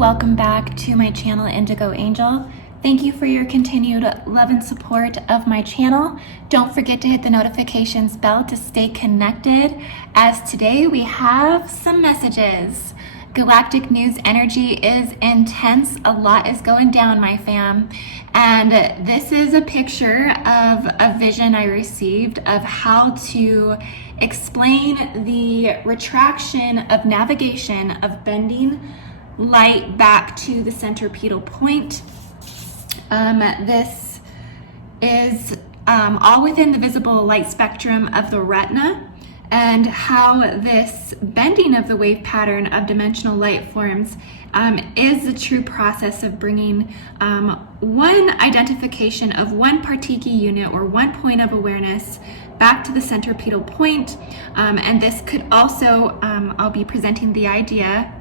welcome back to my channel, Indigo Angel. Thank you for your continued love and support of my channel. Don't forget to hit the notifications bell to stay connected, as today we have some messages. Galactic news energy is intense. A lot is going down, my fam. And this is a picture of a vision I received of how to explain the retraction of navigation of bending light back to the centipedal point. This is all within the visible light spectrum of the retina, and how this bending of the wave pattern of dimensional light forms is the true process of bringing one identification of one particle unit or one point of awareness back to the centipedal point. And this could also, I'll be presenting the idea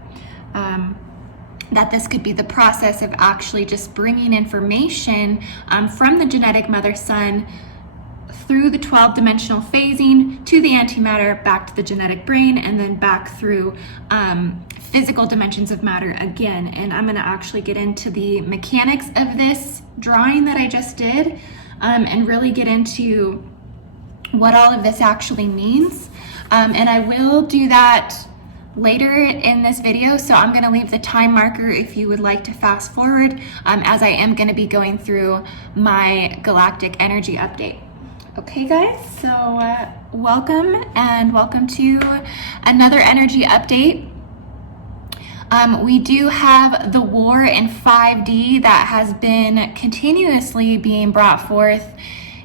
that this could be the process of actually just bringing information from the genetic mother sun through the 12-dimensional phasing to the antimatter, back to the genetic brain, and then back through physical dimensions of matter again. And I'm going to actually get into the mechanics of this drawing that I just did, and really get into what all of this actually means. And I will do that later in this video, so I'm going to leave the time marker if you would like to fast forward, as I am going to be going through my galactic energy update. Okay guys, so welcome to another energy update. We do have the war in 5D that has been continuously being brought forth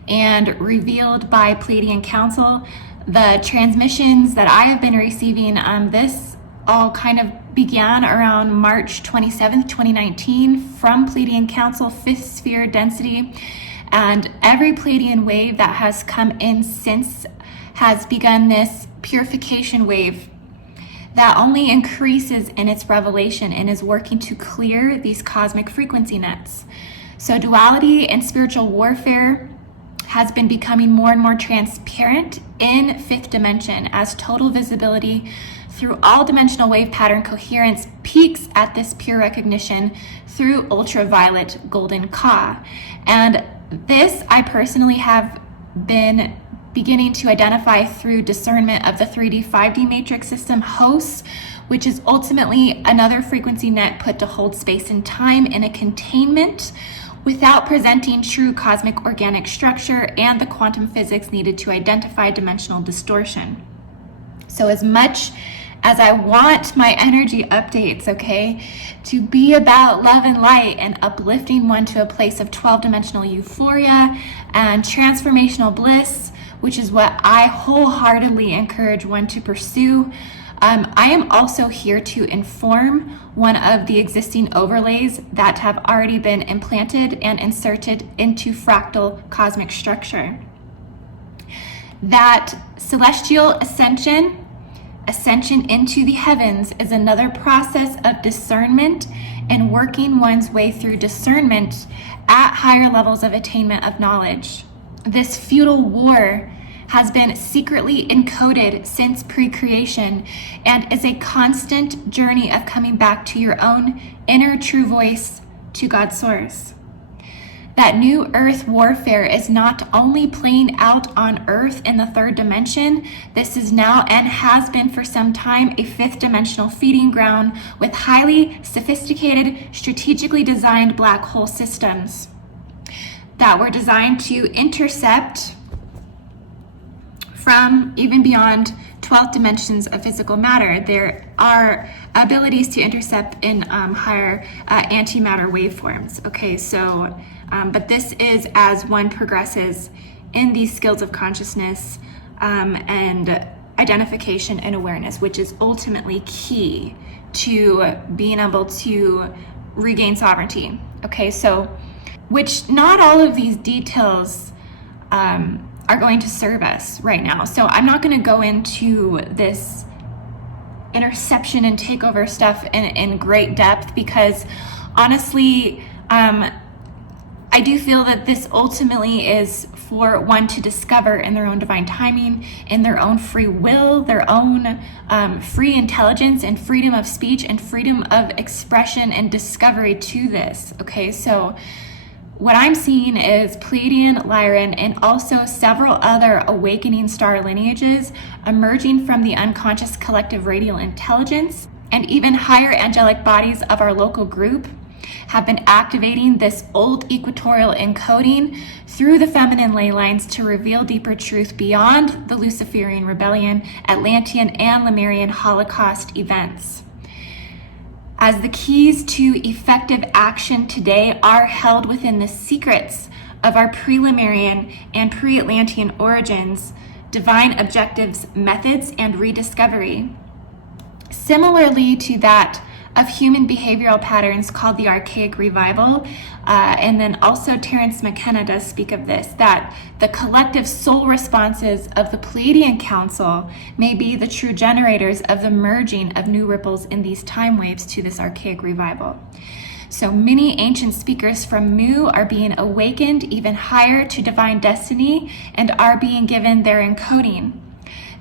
and revealed by Pleiadian Council. The transmissions that I have been receiving, this all kind of began around March 27th, 2019 from Pleiadian Council, 5th sphere density. And every Pleiadian wave that has come in since has begun this purification wave that only increases in its revelation and is working to clear these cosmic frequency nets. So duality and spiritual warfare has been becoming more and more transparent in 5th dimension, as total visibility through all dimensional wave pattern coherence peaks at this pure recognition through ultraviolet golden Ka. And this I personally have been beginning to identify through discernment of the 3D 5D matrix system hosts, which is ultimately another frequency net put to hold space and time in a containment without presenting true cosmic organic structure and the quantum physics needed to identify dimensional distortion. So as much as I want my energy updates, okay, to be about love and light and uplifting one to a place of 12-dimensional euphoria and transformational bliss, which is what I wholeheartedly encourage one to pursue, I am also here to inform one of the existing overlays that have already been implanted and inserted into fractal cosmic structure. That celestial ascension into the heavens is another process of discernment and working one's way through discernment at higher levels of attainment of knowledge. This feudal war has been secretly encoded since pre-creation and is a constant journey of coming back to your own inner true voice, to God's source. That new earth warfare is not only playing out on earth in the 3rd dimension, this is now and has been for some time a 5th dimensional feeding ground with highly sophisticated, strategically designed black hole systems that were designed to intercept from even beyond 12th dimensions of physical matter. There are abilities to intercept in higher antimatter waveforms. Okay, so but this is as one progresses in these skills of consciousness and identification and awareness, which is ultimately key to being able to regain sovereignty. Okay, so which not all of these details are going to serve us right now. So I'm not going to go into this interception and takeover stuff in great depth, because honestly, I do feel that this ultimately is for one to discover in their own divine timing, in their own free will, their own free intelligence and freedom of speech and freedom of expression and discovery to this. Okay, so what I'm seeing is Pleiadian, Lyran, and also several other awakening star lineages emerging from the unconscious collective radial intelligence, and even higher angelic bodies of our local group have been activating this old equatorial encoding through the feminine ley lines to reveal deeper truth beyond the Luciferian rebellion, Atlantean, and Lemurian Holocaust events. As the keys to effective action today are held within the secrets of our pre-Lemurian and pre-Atlantean origins, divine objectives, methods, and rediscovery. Similarly to that of human behavioral patterns called the archaic revival, and then also Terence McKenna does speak of this, that the collective soul responses of the Pleiadian Council may be the true generators of the merging of new ripples in these time waves to this archaic revival. So many ancient speakers from Mu are being awakened even higher to divine destiny and are being given their encoding.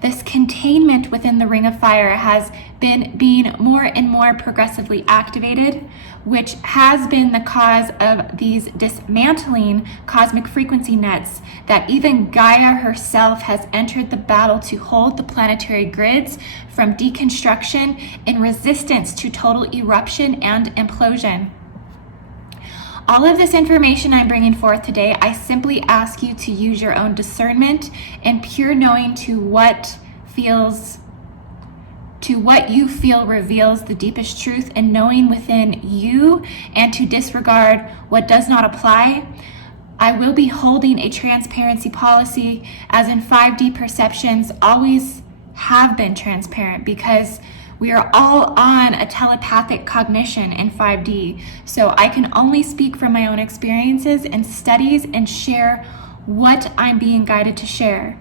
This containment within the Ring of Fire has been being more and more progressively activated, which has been the cause of these dismantling cosmic frequency nets that even Gaia herself has entered the battle to hold the planetary grids from deconstruction in resistance to total eruption and implosion. All of this information I'm bringing forth today, I simply ask you to use your own discernment and pure knowing to what you feel reveals the deepest truth, and knowing within you, and to disregard what does not apply. I will be holding a transparency policy, as in 5D perceptions always have been transparent, because we are all on a telepathic cognition in 5D. So I can only speak from my own experiences and studies and share what I'm being guided to share.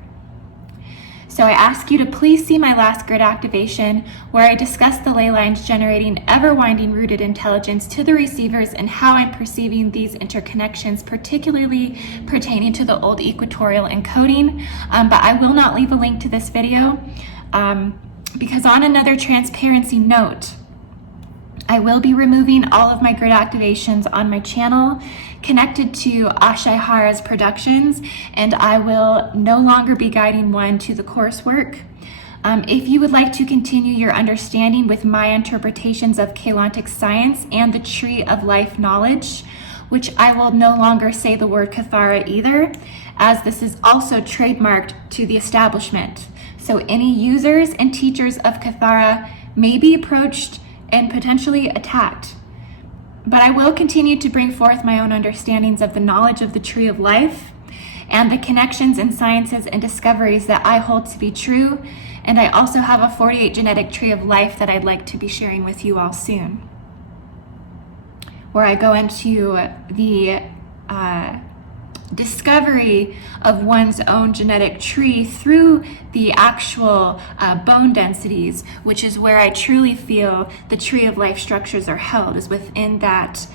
So I ask you to please see my last grid activation, where I discuss the ley lines generating ever-winding rooted intelligence to the receivers and how I'm perceiving these interconnections, particularly pertaining to the old equatorial encoding. But I will not leave a link to this video. Because on another transparency note, I will be removing all of my grid activations on my channel connected to Ashai Hara's productions, and I will no longer be guiding one to the coursework. If you would like to continue your understanding with my interpretations of Galactic science and the Tree of Life knowledge, which I will no longer say the word Cathara either, as this is also trademarked to the establishment. So any users and teachers of Cathara may be approached and potentially attacked. But I will continue to bring forth my own understandings of the knowledge of the Tree of Life and the connections and sciences and discoveries that I hold to be true. And I also have a 48 genetic Tree of Life that I'd like to be sharing with you all soon, where I go into the discovery of one's own genetic tree through the actual bone densities, which is where I truly feel the Tree of Life structures are held, is within that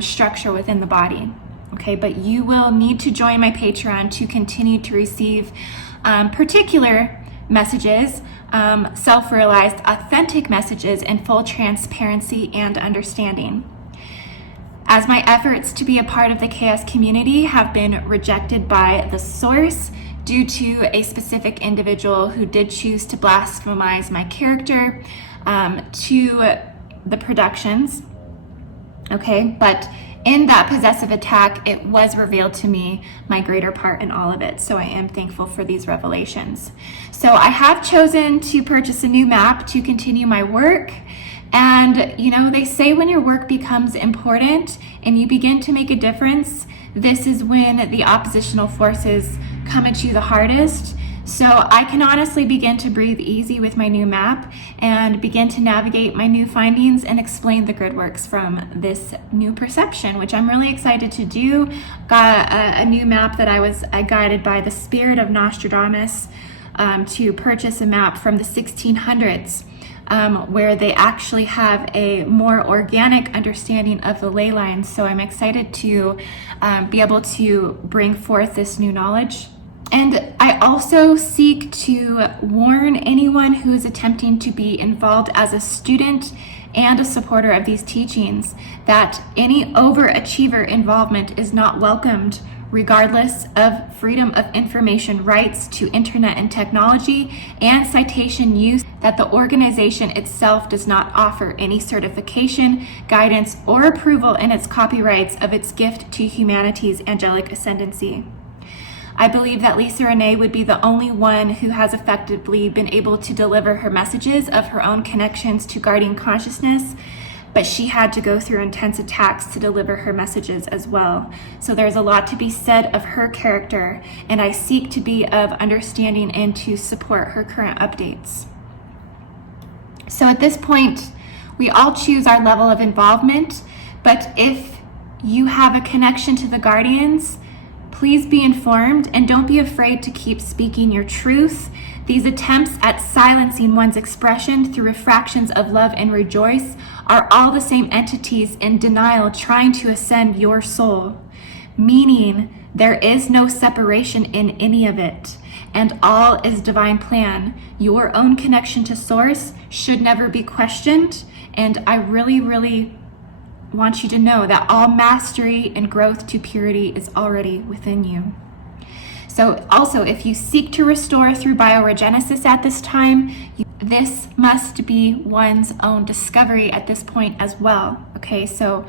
structure within the body. Okay, but you will need to join my Patreon to continue to receive particular messages, self-realized, authentic messages in full transparency and understanding. As my efforts to be a part of the chaos community have been rejected by the source due to a specific individual who did choose to blasphemize my character to the productions, okay, but in that possessive attack, it was revealed to me my greater part in all of it. So I am thankful for these revelations. So I have chosen to purchase a new map to continue my work. And, you know, they say when your work becomes important and you begin to make a difference, this is when the oppositional forces come at you the hardest. So I can honestly begin to breathe easy with my new map and begin to navigate my new findings and explain the grid works from this new perception, which I'm really excited to do. Got a new map that I guided by the spirit of Nostradamus to purchase a map from the 1600s. where they actually have a more organic understanding of the ley lines. So I'm excited to be able to bring forth this new knowledge. And I also seek to warn anyone who is attempting to be involved as a student and a supporter of these teachings that any overachiever involvement is not welcomed, regardless of freedom of information rights to internet and technology and citation use, that the organization itself does not offer any certification, guidance, or approval in its copyrights of its gift to humanity's angelic ascendancy. I believe that Lisa Renee would be the only one who has effectively been able to deliver her messages of her own connections to guardian consciousness, but she had to go through intense attacks to deliver her messages as well. So there's a lot to be said of her character, and I seek to be of understanding and to support her current updates. So at this point, we all choose our level of involvement, but if you have a connection to the guardians, please be informed and don't be afraid to keep speaking your truth. These attempts at silencing one's expression through refractions of love and rejoice are all the same entities in denial trying to ascend your soul, meaning there is no separation in any of it, and all is divine plan. Your own connection to source should never be questioned, and I really want you to know that all mastery and growth to purity is already within you. So also, if you seek to restore through bioregenesis at this time, this must be one's own discovery at this point as well. Okay, so,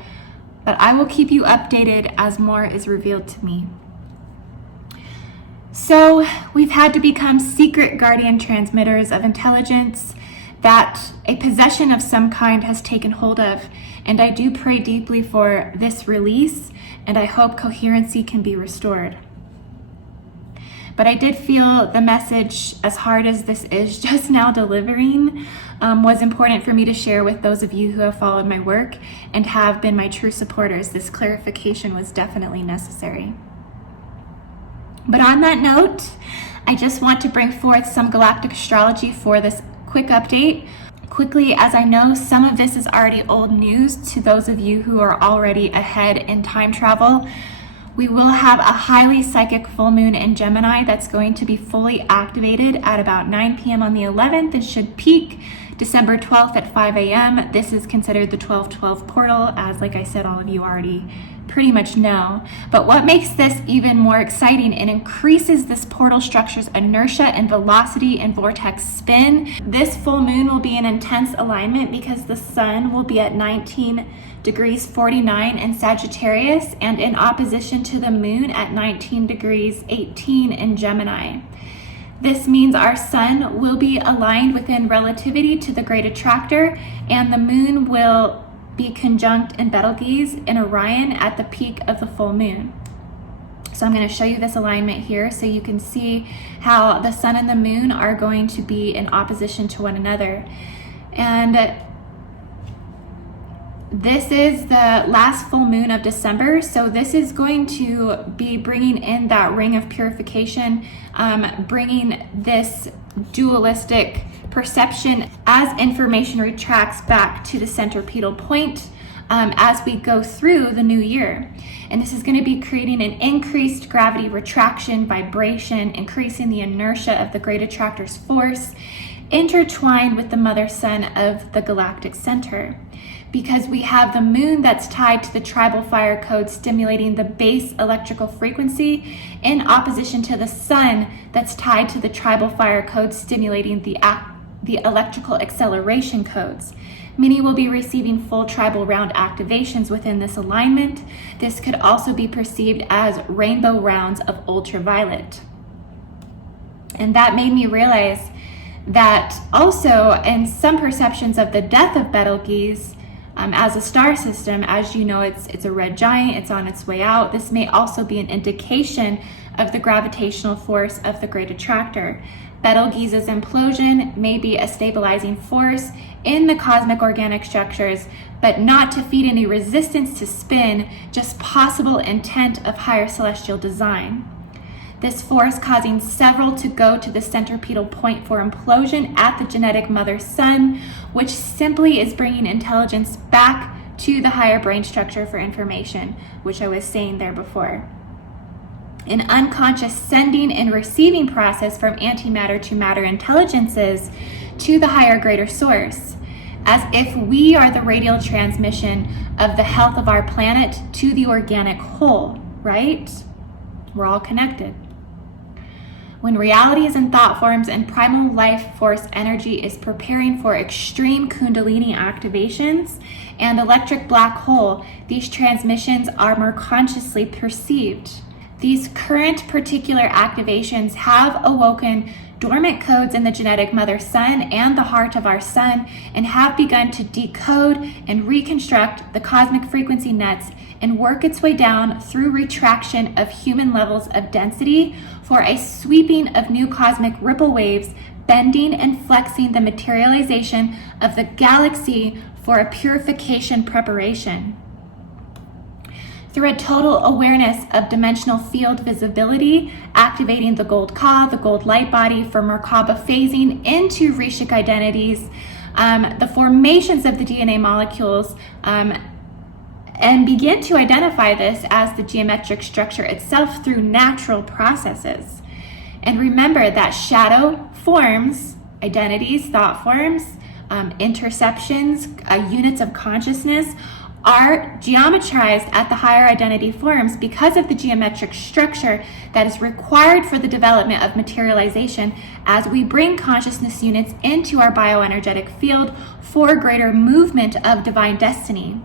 but I will keep you updated as more is revealed to me. So we've had to become secret guardian transmitters of intelligence that a possession of some kind has taken hold of. And I do pray deeply for this release, and I hope coherency can be restored. But I did feel the message, as hard as this is just now delivering, was important for me to share with those of you who have followed my work and have been my true supporters. This clarification was definitely necessary. But on that note, I just want to bring forth some galactic astrology for this quick update. Quickly, as I know some of this is already old news to those of you who are already ahead in time travel, we will have a highly psychic full moon in Gemini that's going to be fully activated at about 9 p.m. on the 11th. It should peak December 12th at 5 a.m. This is considered the 12/12 portal, as like I said, all of you already pretty much know. But what makes this even more exciting and increases this portal structure's inertia and velocity and vortex spin, this full moon will be in intense alignment because the sun will be at 19 degrees 49 in Sagittarius and in opposition to the moon at 19 degrees 18 in Gemini. This means our sun will be aligned within relativity to the great attractor, and the moon will be conjunct in Betelgeuse in Orion at the peak of the full moon. So I'm going to show you this alignment here so you can see how the sun and the moon are going to be in opposition to one another. And this is the last full moon of December, so this is going to be bringing in that ring of purification, bringing this dualistic perception as information retracts back to the centipedal point as we go through the new year. And this is going to be creating an increased gravity retraction, vibration, increasing the inertia of the great attractor's force, intertwined with the mother sun of the galactic center. Because we have the moon that's tied to the tribal fire code stimulating the base electrical frequency in opposition to the sun that's tied to the tribal fire code stimulating the electrical acceleration codes. Many will be receiving full tribal round activations within this alignment. This could also be perceived as rainbow rounds of ultraviolet. And that made me realize that also in some perceptions of the death of Betelgeuse, as a star system, as you know, it's a red giant, it's on its way out. This may also be an indication of the gravitational force of the great attractor. Betelgeuse's implosion may be a stabilizing force in the cosmic organic structures, but not to feed any resistance to spin, just possible intent of higher celestial design. this force causing several to go to the centripetal point for implosion at the genetic mother sun, which simply is bringing intelligence back to the higher brain structure for information, which I was saying there before. An unconscious sending and receiving process from antimatter to matter intelligences to the higher greater source, as if we are the radial transmission of the health of our planet to the organic whole, right? We're all connected. When reality is in thought forms and primal life force energy is preparing for extreme kundalini activations and electric black hole, these transmissions are more consciously perceived. These current particular activations have awoken dormant codes in the genetic mother sun and the heart of our sun, and have begun to decode and reconstruct the cosmic frequency nets and work its way down through retraction of human levels of density for a sweeping of new cosmic ripple waves, bending and flexing the materialization of the galaxy for a purification preparation. Through a total awareness of dimensional field visibility, activating the gold Ka, the gold light body for Merkaba phasing into Rishik identities, the formations of the DNA molecules, and begin to identify this as the geometric structure itself through natural processes. And remember that shadow forms, identities, thought forms, interceptions, units of consciousness, are geometrized at the higher identity forms because of the geometric structure that is required for the development of materialization as we bring consciousness units into our bioenergetic field for greater movement of divine destiny.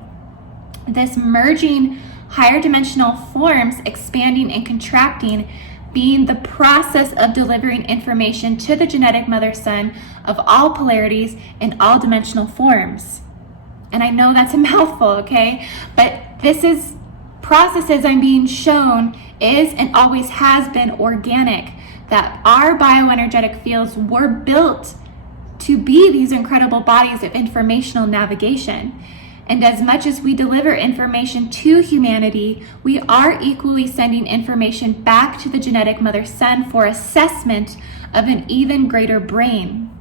This merging higher dimensional forms, expanding and contracting, being the process of delivering information to the genetic mother sun of all polarities and all dimensional forms. And I know that's a mouthful, okay? But this is processes I'm being shown is and always has been organic, that our bioenergetic fields were built to be these incredible bodies of informational navigation. And as much as we deliver information to humanity, we are equally sending information back to the genetic mother sun for assessment of an even greater brain.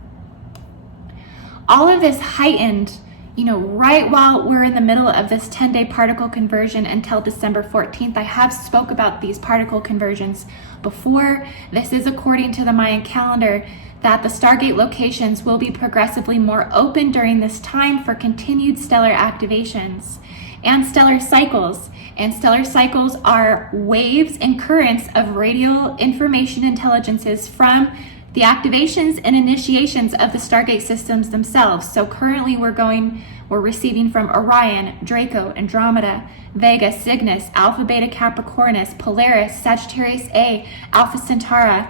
All of this heightened, right while we're in the middle of this 10-day particle conversion until December 14th. I have spoke about these particle conversions before. This is according to the Mayan calendar, that the Stargate locations will be progressively more open during this time for continued stellar activations and stellar cycles. And stellar cycles are waves and currents of radial information intelligences from the activations and initiations of the Stargate systems themselves. So currently we're receiving from Orion, Draco, Andromeda, Vega, Cygnus, Alpha, Beta, Capricornus, Polaris, Sagittarius A, Alpha Centauri,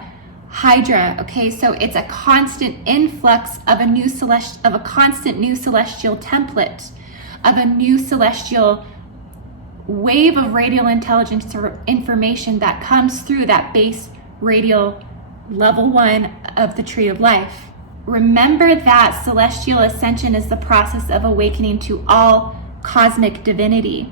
Hydra. Okay, so it's a constant influx of a constant new celestial template, of a new celestial wave of radial intelligence or information that comes through that base radial level 1 of the tree of life. Remember that celestial ascension is the process of awakening to all cosmic divinity.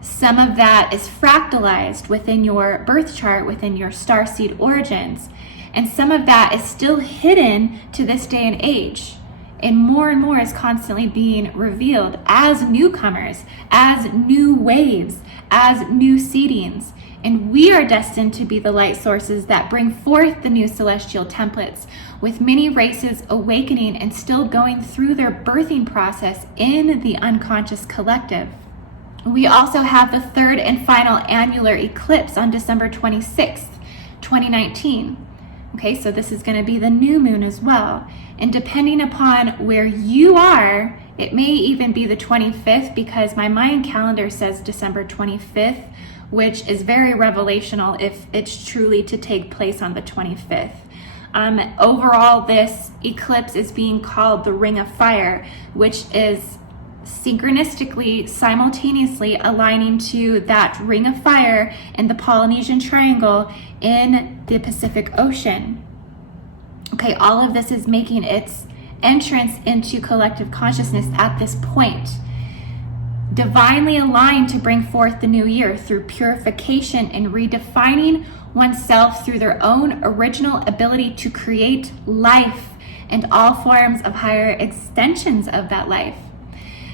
Some of that is fractalized within your birth chart, within your starseed origins, and some of that is still hidden to this day and age. And more is constantly being revealed as newcomers, as new waves, as new seedings. And we are destined to be the light sources that bring forth the new celestial templates, with many races awakening and still going through their birthing process in the unconscious collective. We also have the third and final annular eclipse on December 26th, 2019. Okay, so this is going to be the new moon as well. And depending upon where you are, it may even be the 25th, because my Mayan calendar says December 25th, which is very revelational if it's truly to take place on the 25th. Overall, this eclipse is being called the Ring of Fire, which is synchronistically, simultaneously aligning to that Ring of Fire in the Polynesian Triangle in the Pacific Ocean. Okay, all of this is making its entrance into collective consciousness at this point. divinely aligned to bring forth the new year through purification and redefining oneself through their own original ability to create life and all forms of higher extensions of that life.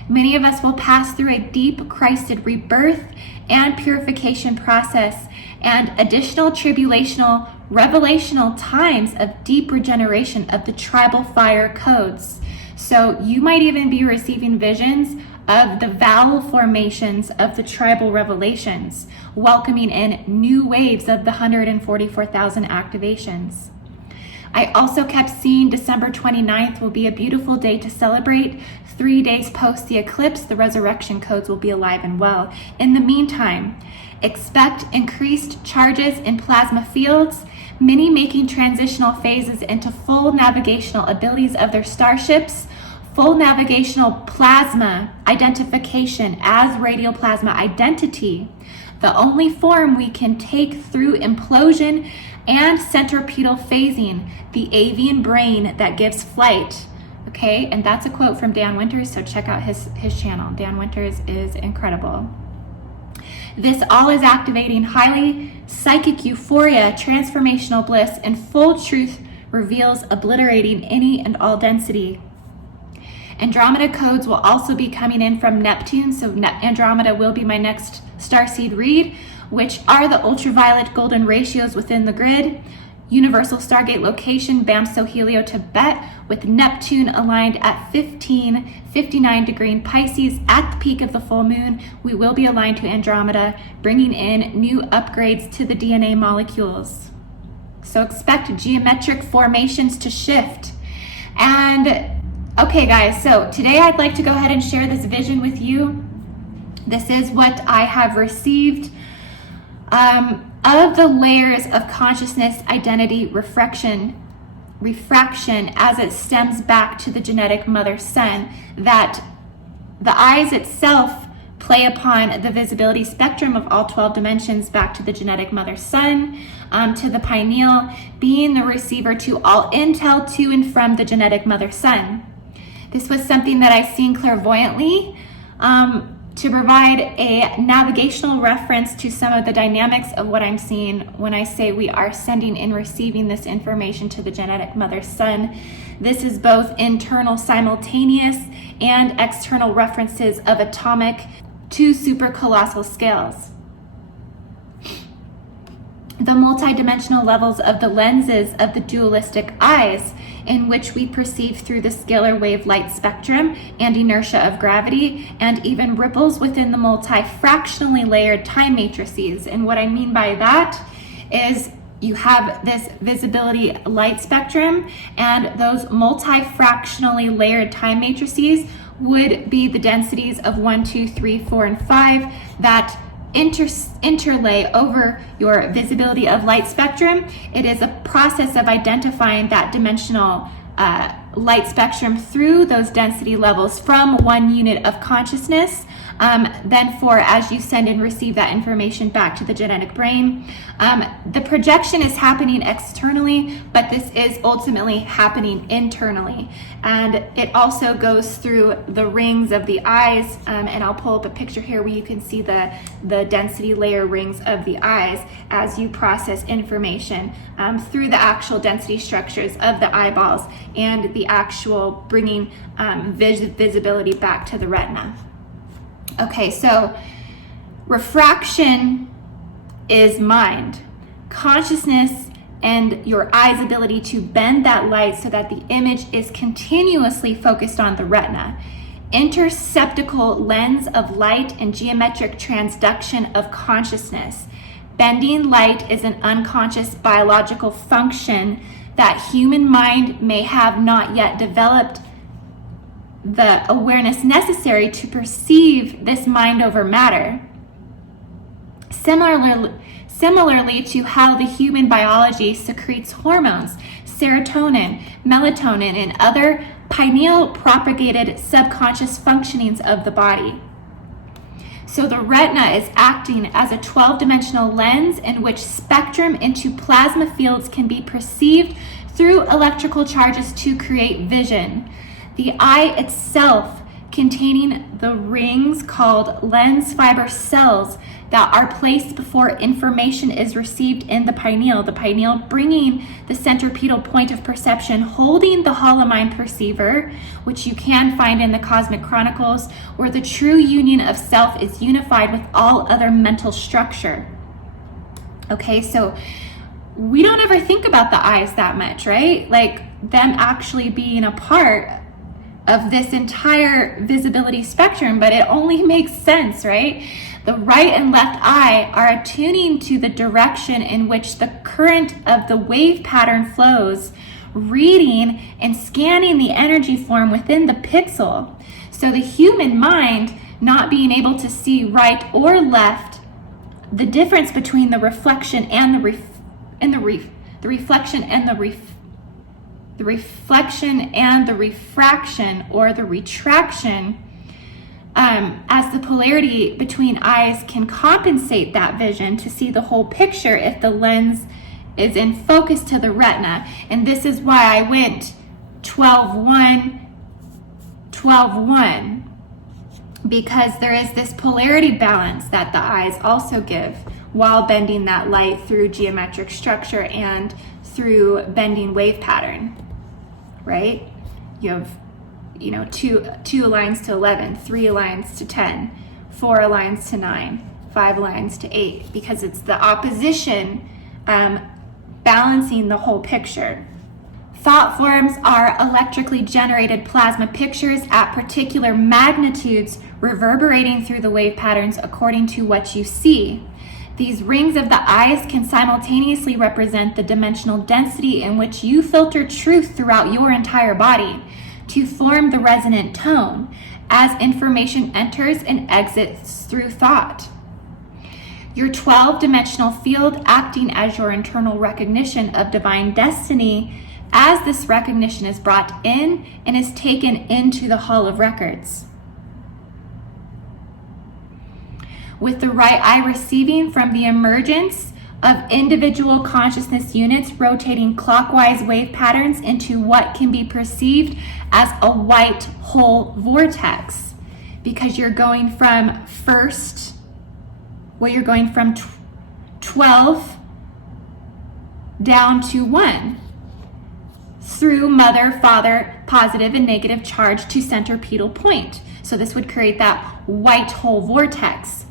Many of us will pass through a deep Christed rebirth and purification process and additional tribulational, revelational times of deep regeneration of the tribal fire codes. So you might even be receiving visions of the vowel formations of the tribal revelations, welcoming in new waves of the 144,000 activations. I also kept seeing December 29th will be a beautiful day to celebrate. 3 days post the eclipse, the resurrection codes will be alive and well. In the meantime, expect increased charges in plasma fields, many making transitional phases into full navigational abilities of their starships, full navigational plasma identification as radial plasma identity, the only form we can take through implosion and centripetal phasing, the avian brain that gives flight. Okay, and that's a quote from Dan Winters, so check out his channel. Dan Winters is incredible. This all is activating highly psychic euphoria, transformational bliss, and full truth reveals obliterating any and all density. Andromeda codes will also be coming in from Neptune, so Andromeda will be my next starseed read, which are the ultraviolet golden ratios within the grid. Universal Stargate location, Bamso Helio, Tibet, with Neptune aligned at 1559 degree in Pisces at the peak of the full moon. We will be aligned to Andromeda, bringing in new upgrades to the DNA molecules. So expect geometric formations to shift. And okay, guys, so today I'd like to go ahead and share this vision with you. This is what I have received of the layers of consciousness, identity, refraction as it stems back to the genetic mother sun, that the eyes itself play upon the visibility spectrum of all 12 dimensions back to the genetic mother sun, to the pineal, being the receiver to all intel to and from the genetic mother sun. This was something that I seen clairvoyantly to provide a navigational reference to some of the dynamics of what I'm seeing when I say we are sending and receiving this information to the genetic mother sun. This is both internal simultaneous and external references of atomic to supercolossal scales. The multidimensional levels of the lenses of the dualistic eyes, in which we perceive through the scalar wave light spectrum and inertia of gravity, and even ripples within the multi-fractionally layered time matrices. And what I mean by that is you have this visibility light spectrum, and those multi-fractionally layered time matrices would be the densities of 1, 2, 3, 4, and 5 that interlay over your visibility of light spectrum. It is a process of identifying that dimensional light spectrum through those density levels from one unit of consciousness. Then as you send and receive that information back to the genetic brain, the projection is happening externally, but this is ultimately happening internally. And it also goes through the rings of the eyes, and I'll pull up a picture here where you can see the density layer rings of the eyes as you process information through the actual density structures of the eyeballs and the actual bringing visibility back to the retina. Okay, so refraction is mind, consciousness, and your eye's ability to bend that light so that the image is continuously focused on the retina. Interceptical lens of light and geometric transduction of consciousness. Bending light is an unconscious biological function that human mind may have not yet developed the awareness necessary to perceive this mind over matter. Similarly to how the human biology secretes hormones, serotonin, melatonin, and other pineal propagated subconscious functionings of the body. So the retina is acting as a 12-dimensional lens in which spectrum into plasma fields can be perceived through electrical charges to create vision. The eye itself containing the rings called lens fiber cells that are placed before information is received in the pineal bringing the centripetal point of perception, holding the hollow mind perceiver, which you can find in the Cosmic Chronicles, where the true union of self is unified with all other mental structure. Okay, so we don't ever think about the eyes that much, right? Like them actually being a part of this entire visibility spectrum, but it only makes sense, right? The right and left eye are attuning to the direction in which the current of the wave pattern flows, reading and scanning the energy form within the pixel. So the human mind not being able to see right or left, the difference between the reflection and the reflection and the reflection and the refraction or the retraction, as the polarity between eyes can compensate that vision to see the whole picture if the lens is in focus to the retina. And this is why I went 12-1, 12-1, because there is this polarity balance that the eyes also give while bending that light through geometric structure and through bending wave pattern, right? You have, two aligns to 11, 3 aligns to 10, 4 aligns to 9, 5 aligns to 8, because it's the opposition balancing the whole picture. Thought forms are electrically generated plasma pictures at particular magnitudes reverberating through the wave patterns according to what you see. These rings of the eyes can simultaneously represent the dimensional density in which you filter truth throughout your entire body to form the resonant tone as information enters and exits through thought. Your 12-dimensional field acting as your internal recognition of divine destiny as this recognition is brought in and is taken into the Hall of Records. With the right eye receiving from the emergence of individual consciousness units rotating clockwise wave patterns into what can be perceived as a white hole vortex, because you're going from 12 down to 1 through mother, father, positive and negative charge to centripetal point. So this would create that white hole vortex.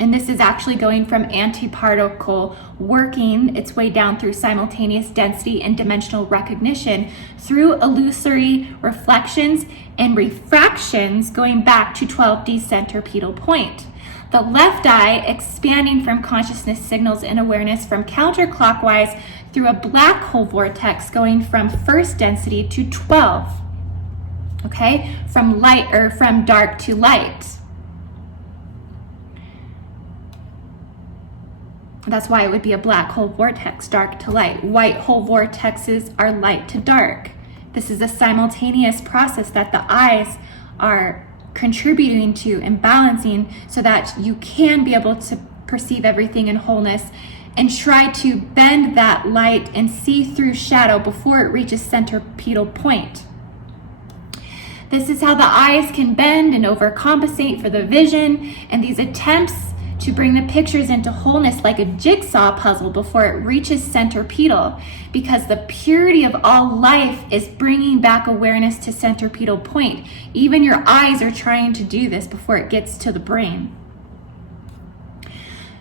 And this is actually going from antiparticle working its way down through simultaneous density and dimensional recognition through illusory reflections and refractions going back to 12D centripetal point. The left eye expanding from consciousness signals and awareness from counterclockwise through a black hole vortex going from first density to 12. Okay, from dark to light. That's why it would be a black hole vortex, dark to light. White hole vortexes are light to dark. This is a simultaneous process that the eyes are contributing to and balancing so that you can be able to perceive everything in wholeness and try to bend that light and see through shadow before it reaches centripetal point. This is how the eyes can bend and overcompensate for the vision, and these attempts to bring the pictures into wholeness like a jigsaw puzzle before it reaches centripetal, because the purity of all life is bringing back awareness to centripetal point. Even your eyes are trying to do this before it gets to the brain.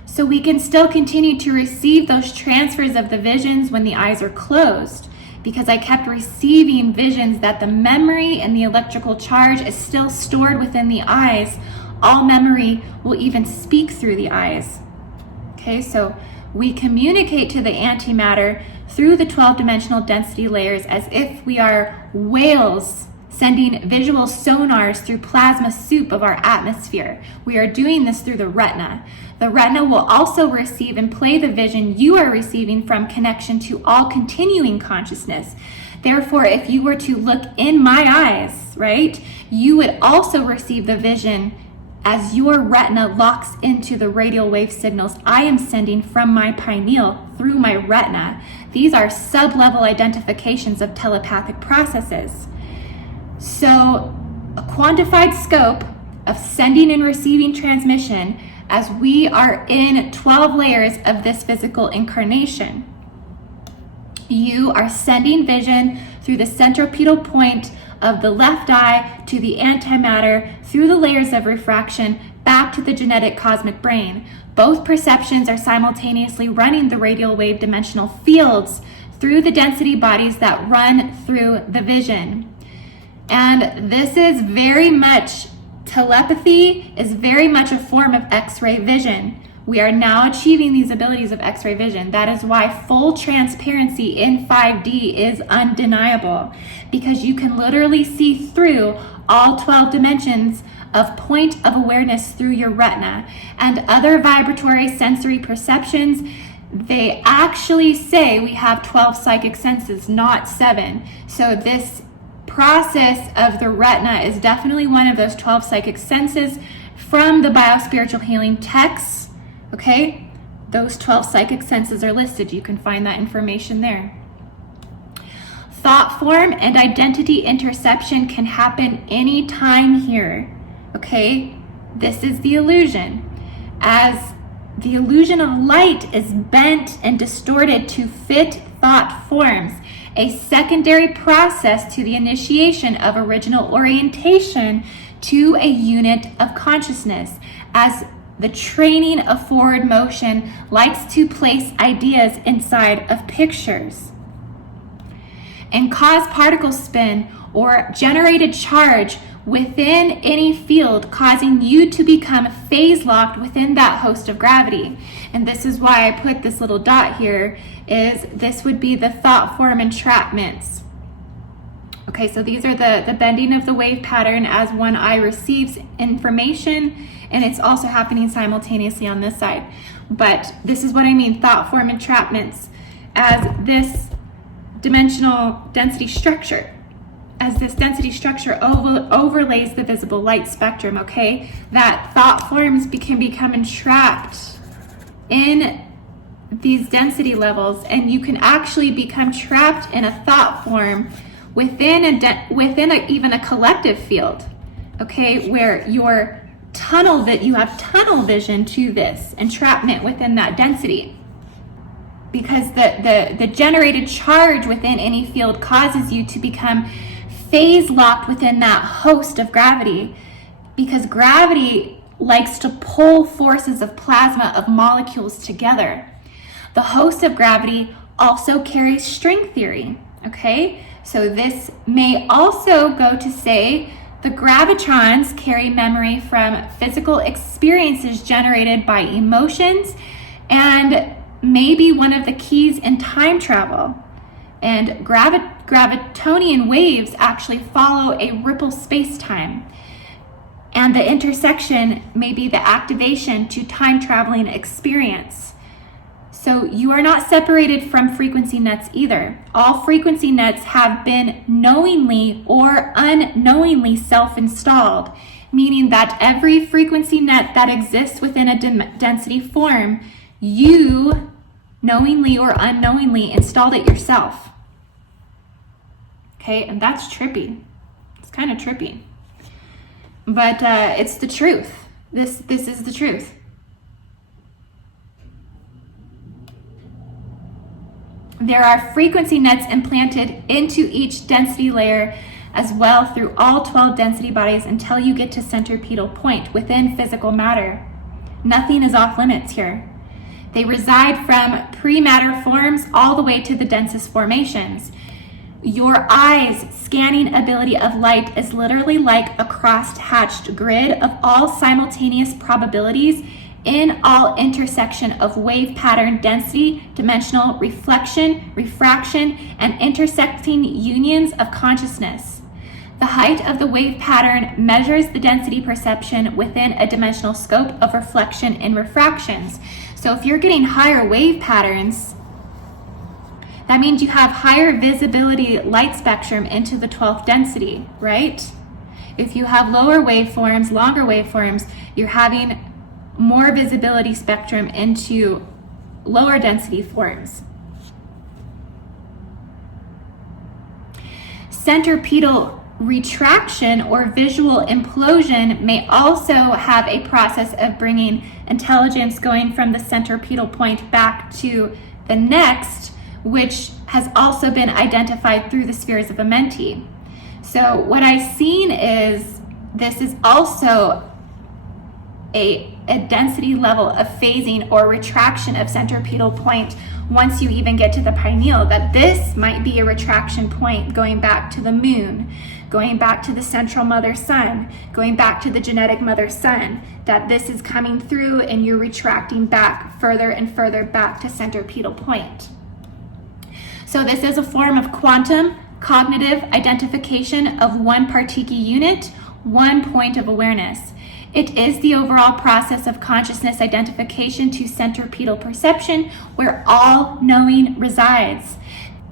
So we can still continue to receive those transfers of the visions when the eyes are closed, because I kept receiving visions that the memory and the electrical charge is still stored within the eyes. All memory will even speak through the eyes. Okay, so we communicate to the antimatter through the 12-dimensional density layers as if we are whales sending visual sonars through plasma soup of our atmosphere. We are doing this through the retina. The retina will also receive and play the vision you are receiving from connection to all continuing consciousness. Therefore, if you were to look in my eyes, right, you would also receive the vision as your retina locks into the radial wave signals I am sending from my pineal through my retina. These are sub-level identifications of telepathic processes. So a quantified scope of sending and receiving transmission as we are in 12 layers of this physical incarnation. You are sending vision through the centropedal point of the left eye to the antimatter through the layers of refraction back to the genetic cosmic brain. Both perceptions are simultaneously running the radial wave dimensional fields through the density bodies that run through the vision. And this is very much, telepathy is very much a form of X-ray vision. We are now achieving these abilities of X-ray vision. That is why full transparency in 5D is undeniable, because you can literally see through all 12 dimensions of point of awareness through your retina. And other vibratory sensory perceptions, they actually say we have 12 psychic senses, not 7. So this process of the retina is definitely one of those 12 psychic senses from the biospiritual healing texts. Okay, those 12 psychic senses are listed. You can find that information there. Thought form and identity interception can happen anytime here. Okay, this is the illusion. As the illusion of light is bent and distorted to fit thought forms, a secondary process to the initiation of original orientation to a unit of consciousness, as the training of forward motion likes to place ideas inside of pictures and cause particle spin or generated charge within any field, causing you to become phase locked within that host of gravity. And this is why I put this little dot here, is this would be the thought form entrapments. Okay, so these are the bending of the wave pattern as one eye receives information, and it's also happening simultaneously on this side. But this is what I mean, thought form entrapments, as this dimensional density structure, as this density structure overlays the visible light spectrum, okay? That thought forms can become entrapped in these density levels, and you can actually become trapped in a thought form within even a collective field, okay, where you have tunnel vision to this entrapment within that density, because the generated charge within any field causes you to become phase locked within that host of gravity, because gravity likes to pull forces of plasma of molecules together. The host of gravity also carries string theory, okay? So this may also go to say the gravitrons carry memory from physical experiences generated by emotions, and maybe one of the keys in time travel. And gravitonian waves actually follow a ripple space-time. And the intersection may be the activation to time traveling experience. So you are not separated from frequency nets either. All frequency nets have been knowingly or unknowingly self-installed, meaning that every frequency net that exists within a density form, you knowingly or unknowingly installed it yourself. Okay, and that's trippy. It's kind of trippy. But it's the truth. This is the truth. There are frequency nets implanted into each density layer as well through all 12 density bodies until you get to centropedal point within physical matter. Nothing is off limits here. They reside from pre-matter forms all the way to the densest formations. Your eye's scanning ability of light is literally like a cross-hatched grid of all simultaneous probabilities in all intersection of wave pattern density, dimensional reflection, refraction, and intersecting unions of consciousness. The height of the wave pattern measures the density perception within a dimensional scope of reflection and refractions. So if you're getting higher wave patterns, that means you have higher visibility light spectrum into the 12th density, right? If you have lower waveforms, longer waveforms, you're having more visibility spectrum into lower density forms. Centropedal retraction or visual implosion may also have a process of bringing intelligence going from the centripetal point back to the next, which has also been identified through the spheres of Amenti. So what I've seen is this is also a density level of phasing or retraction of centripetal point once you even get to the pineal, that this might be a retraction point going back to the moon, going back to the central mother sun, going back to the genetic mother sun, that this is coming through and you're retracting back further and further back to centripetal point. So this is a form of quantum cognitive identification of one Partiki unit, one point of awareness. It is the overall process of consciousness identification to centripetal perception where all knowing resides.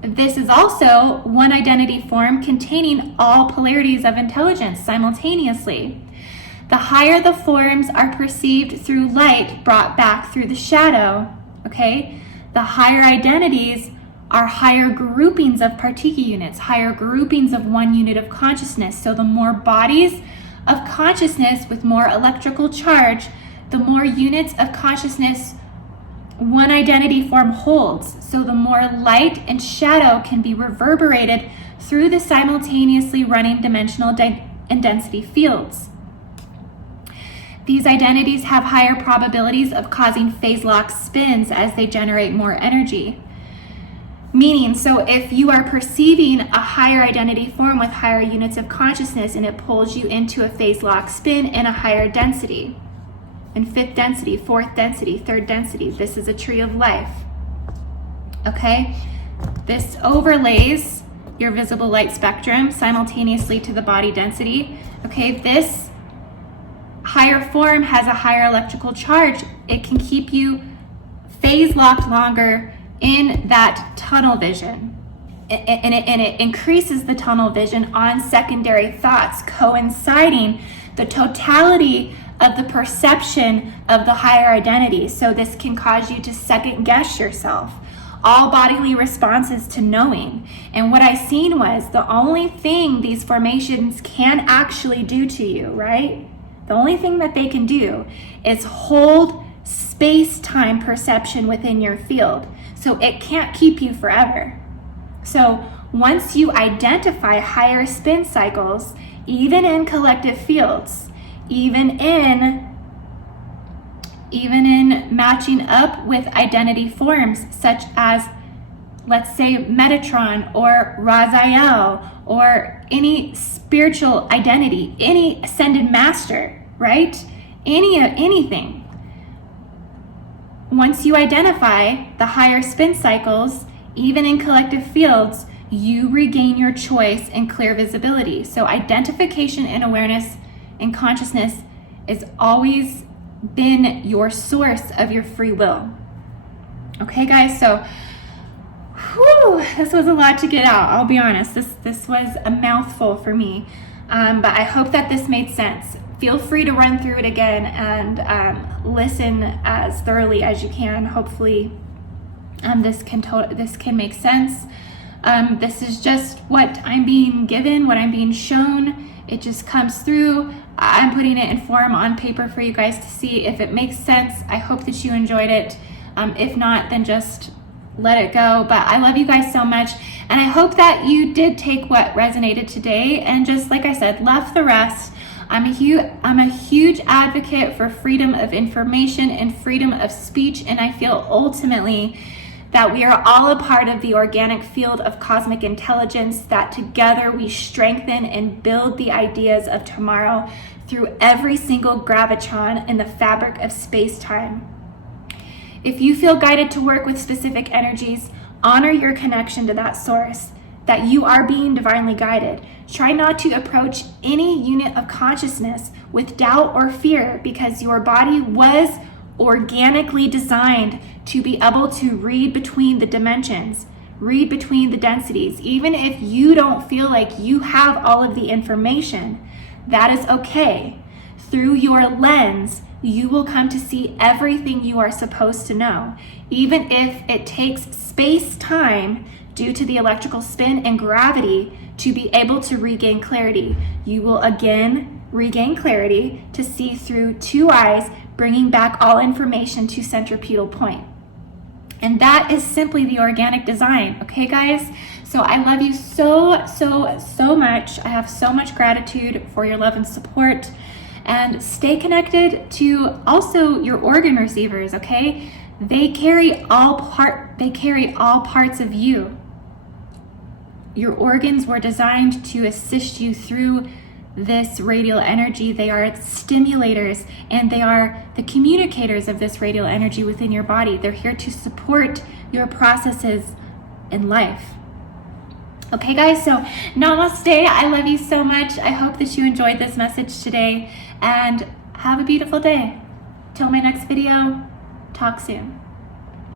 This is also one identity form containing all polarities of intelligence simultaneously. The higher the forms are perceived through light brought back through the shadow, okay, the higher identities are higher groupings of Partiki units, higher groupings of one unit of consciousness. So the more bodies of consciousness with more electrical charge, the more units of consciousness one identity form holds. So the more light and shadow can be reverberated through the simultaneously running dimensional and density fields. These identities have higher probabilities of causing phase lock spins as they generate more energy. Meaning, so if you are perceiving a higher identity form with higher units of consciousness and it pulls you into a phase lock spin in a higher density, in fifth density, fourth density, third density, this is a tree of life. Okay? This overlays your visible light spectrum simultaneously to the body density. Okay, this higher form has a higher electrical charge. It can keep you phase locked longer in that tunnel vision, and it increases the tunnel vision on secondary thoughts, coinciding the totality of the perception of the higher identity. So this can cause you to second guess yourself, all bodily responses to knowing. And what I seen was the only thing these formations can actually do to you, right? The only thing that they can do is hold space-time perception within your field. So it can't keep you forever. So once you identify higher spin cycles, even in collective fields, even in matching up with identity forms such as, let's say, Metatron or Raziel or any spiritual identity, any ascended master, right? Anything. Once you identify the higher spin cycles, even in collective fields, you regain your choice and clear visibility. So identification and awareness and consciousness has always been your source of your free will. Okay, guys, so this was a lot to get out. I'll be honest, this was a mouthful for me, but I hope that this made sense. Feel free to run through it again and listen as thoroughly as you can. Hopefully this can make sense. This is just what I'm being given, what I'm being shown. It just comes through. I'm putting it in form on paper for you guys to see if it makes sense. I hope that you enjoyed it. If not, then just let it go. But I love you guys so much, and I hope that you did take what resonated today and just, like I said, left the rest. I'm a huge advocate for freedom of information and freedom of speech, and I feel ultimately that we are all a part of the organic field of cosmic intelligence, that together we strengthen and build the ideas of tomorrow through every single gravitron in the fabric of space-time. If you feel guided to work with specific energies, honor your connection to that source, that you are being divinely guided. Try not to approach any unit of consciousness with doubt or fear, because your body was organically designed to be able to read between the dimensions, read between the densities. Even if you don't feel like you have all of the information, that is okay. Through your lens, you will come to see everything you are supposed to know, even if it takes space-time due to the electrical spin and gravity to be able to regain clarity. You will again regain clarity to see through two eyes, bringing back all information to centripetal point. And that is simply the organic design, okay guys? So I love you so, so, so much. I have so much gratitude for your love and support. And stay connected to also your organ receivers, okay? They carry all parts of you. Your organs were designed to assist you through this radial energy. They are stimulators, and they are the communicators of this radial energy within your body. They're here to support your processes in life. Okay guys, so namaste. I love you so much. I hope that you enjoyed this message today, and have a beautiful day. Till my next video, talk soon.